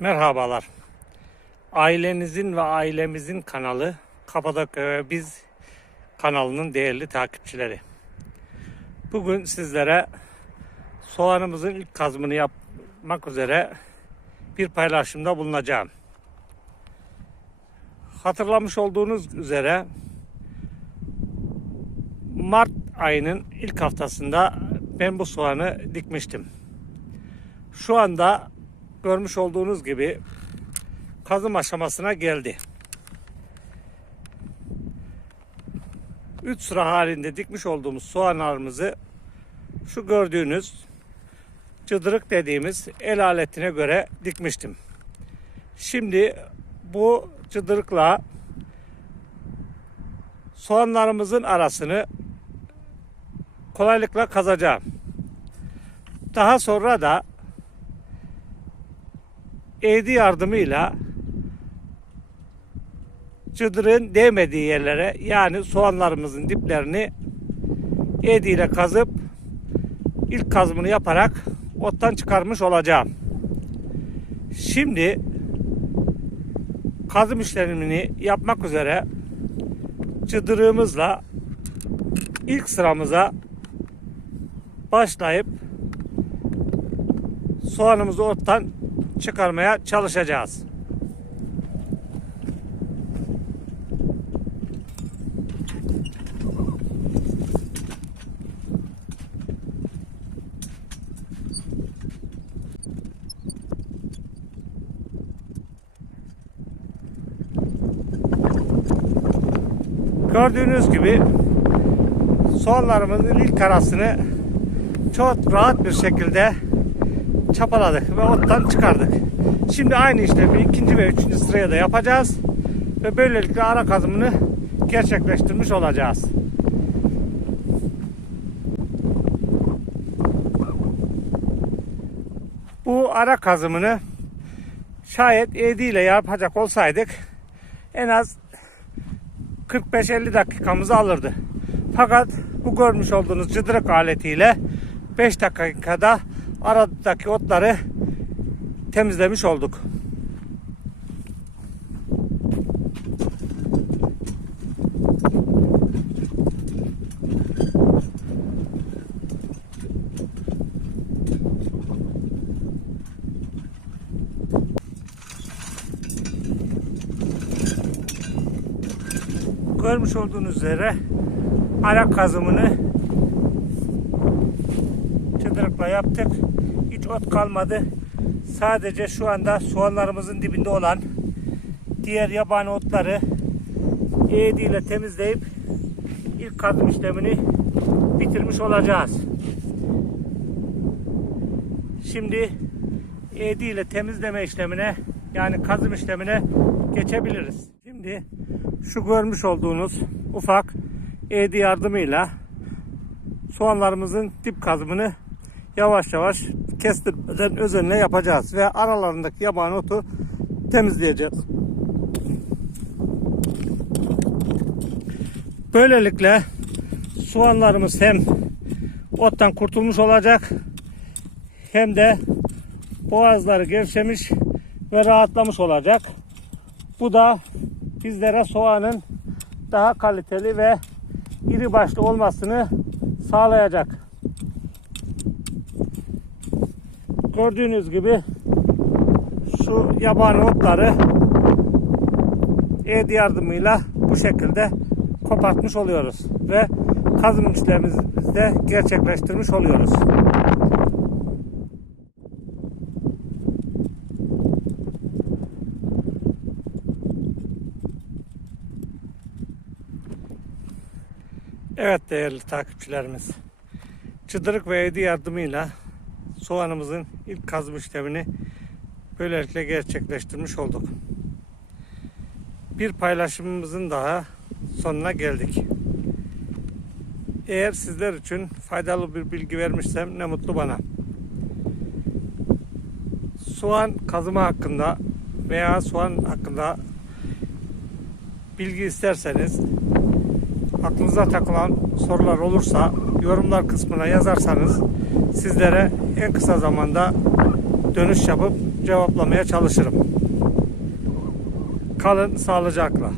Merhabalar. Ailenizin ve ailemizin kanalı Kapadokya ve Biz kanalının değerli takipçileri. Bugün sizlere soğanımızın ilk kazımını yapmak üzere bir paylaşımda bulunacağım. Hatırlamış olduğunuz üzere Mart ayının ilk haftasında ben bu soğanı dikmiştim. Şu anda görmüş olduğunuz gibi kazım aşamasına geldi. 3 sıra halinde dikmiş olduğumuz soğanlarımızı şu gördüğünüz cıdırık dediğimiz el aletine göre dikmiştim. Şimdi bu cıdırıkla soğanlarımızın arasını kolaylıkla kazacağım. Daha sonra da eğdi yardımıyla çıdırın değmediği yerlere yani soğanlarımızın diplerini eğdiyle kazıp ilk kazımını yaparak ottan çıkarmış olacağım. Şimdi kazım işlemini yapmak üzere çıdırığımızla ilk sıramıza başlayıp soğanımızı ottan çıkarmaya çalışacağız. Gördüğünüz gibi soğanlarımızın ilk arasını çok rahat bir şekilde çapaladık ve ottan çıkardık. Şimdi aynı işlemi ikinci ve üçüncü sıraya da yapacağız. Ve böylelikle ara kazımını gerçekleştirmiş olacağız. Bu ara kazımını şayet ED ile yapacak olsaydık en az 45-50 dakikamızı alırdı. Fakat bu görmüş olduğunuz cıdırık aletiyle 5 dakikada aradaki otları temizlemiş olduk. Görmüş olduğunuz üzere ara kazımını çıdırıkla yaptık. Ot kalmadı. Sadece şu anda soğanlarımızın dibinde olan diğer yabani otları eğdiyle temizleyip ilk kazım işlemini bitirmiş olacağız. Şimdi eğdiyle temizleme işlemine yani kazım işlemine geçebiliriz. Şimdi şu görmüş olduğunuz ufak eğdi yardımıyla soğanlarımızın dip kazımını yavaş yavaş kestirmeden özenle yapacağız ve aralarındaki yabani otu temizleyeceğiz. Böylelikle soğanlarımız hem ottan kurtulmuş olacak hem de boğazları gevşemiş ve rahatlamış olacak. Bu da bizlere soğanın daha kaliteli ve iri başlı olmasını sağlayacak. Gördüğünüz gibi şu yabani otları el yardımıyla bu şekilde kopartmış oluyoruz ve kazım işlemimizi de gerçekleştirmiş oluyoruz. Evet değerli takipçilerimiz. Çıdırık ve edi yardımıyla soğanımızın ilk kazım işlemini böylelikle gerçekleştirmiş olduk. Bir paylaşımımızın daha sonuna geldik. Eğer sizler için faydalı bir bilgi vermişsem ne mutlu bana. Soğan kazımı hakkında veya soğan hakkında bilgi isterseniz aklınıza takılan sorular olursa yorumlar kısmına yazarsanız sizlere en kısa zamanda dönüş yapıp cevaplamaya çalışırım. Kalın sağlıcakla.